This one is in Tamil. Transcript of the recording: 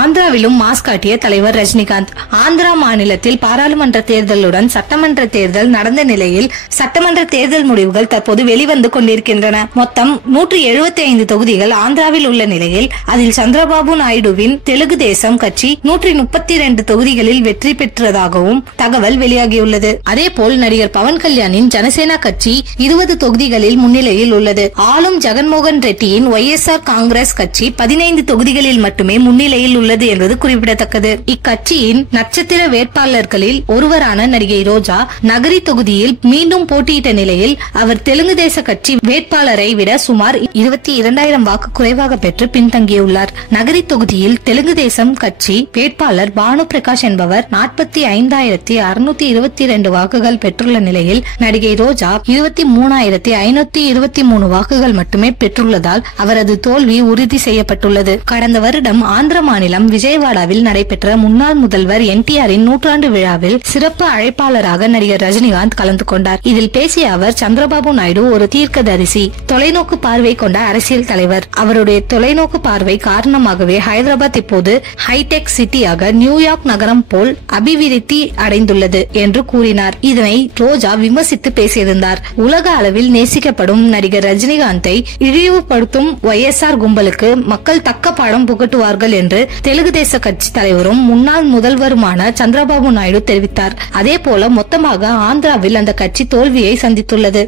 ஆந்திராவிலும் மாஸ் காட்டிய தலைவர் ரஜினிகாந்த். ஆந்திரா மாநிலத்தில் பாராளுமன்ற தேர்தலுடன் சட்டமன்ற தேர்தல் நடந்த நிலையில் சட்டமன்ற தேர்தல் முடிவுகள் தற்போது வெளிவந்து கொண்டிருக்கின்றன. மொத்தம் 175 தொகுதிகள் ஆந்திராவில் உள்ள நிலையில் அதில் சந்திரபாபு நாயுடுவின் தெலுங்கு தேசம் கட்சி 132 தொகுதிகளில் வெற்றி பெற்றதாகவும் தகவல் வெளியாகியுள்ளது. அதேபோல் நடிகர் பவன் கல்யாணின் ஜனசேனா கட்சி 20 தொகுதிகளில் முன்னிலையில் உள்ளது. ஆளும் ஜெகன்மோகன் ரெட்டியின் YSR காங்கிரஸ் கட்சி 15 தொகுதிகளில் மட்டுமே முன்னிலையில் உள்ளது என்பது குறிப்பிடத்தக்கது. இக்கட்சியின் நட்சத்திர வேட்பாளர்களில் ஒருவரான நடிகை ரோஜா நகரி தொகுதியில் மீண்டும் போட்டியிட்ட நிலையில் அவர் தெலுங்கு தேச கட்சி வேட்பாளரை விட சுமார் 22,000 வாக்கு குறைவாக பெற்று பின்தங்கியுள்ளார். நகரி தொகுதியில் தெலுங்கு தேசம் கட்சி வேட்பாளர் பானு பிரகாஷ் என்பவர் 45,622 வாக்குகள் பெற்றுள்ள நிலையில் நடிகை ரோஜா 23,523 வாக்குகள் மட்டுமே பெற்றுள்ளதால் அவரது தோல்வி உறுதி செய்யப்பட்டுள்ளது. கடந்த வருடம் ஆந்திர மாநிலம் விஜயவாடாவில் நடைபெற்ற முன்னாள் முதல்வர் NTRின் நூற்றாண்டு விழாவில் சிறப்பு அழைப்பாளராக நடிகர் ரஜினிகாந்த் கலந்து கொண்டார். இதில் பேசிய அவர், சந்திரபாபு நாயுடு ஒரு தீர்க்கதரிசி, தொலைநோக்கு பார்வை கொண்ட அரசியல் தலைவர். அவருடைய தொலைநோக்கு பார்வை காரணமாகவே ஹைதராபாத் இப்போது ஹைடெக் சிட்டியாக நியூயார்க் நகரம் போல் அபிவிருத்தி அடைந்துள்ளது என்று கூறினார். இதனை ரோஜா விமர்சித்து பேசியிருந்தார். உலக அளவில் நேசிக்கப்படும் நடிகர் ரஜினிகாந்தை இழிவுபடுத்தும் YSR கும்பலுக்கு மக்கள் தக்க பாடம் புகட்டுவார்கள் என்று தெலுங்கு தேச கட்சி தலைவரும் முன்னாள் முதல்வருமான சந்திரபாபு நாயுடு தெரிவித்தார். அதே போல மொத்தமாக ஆந்திராவில் அந்த கட்சி தோல்வியை சந்தித்துள்ளது.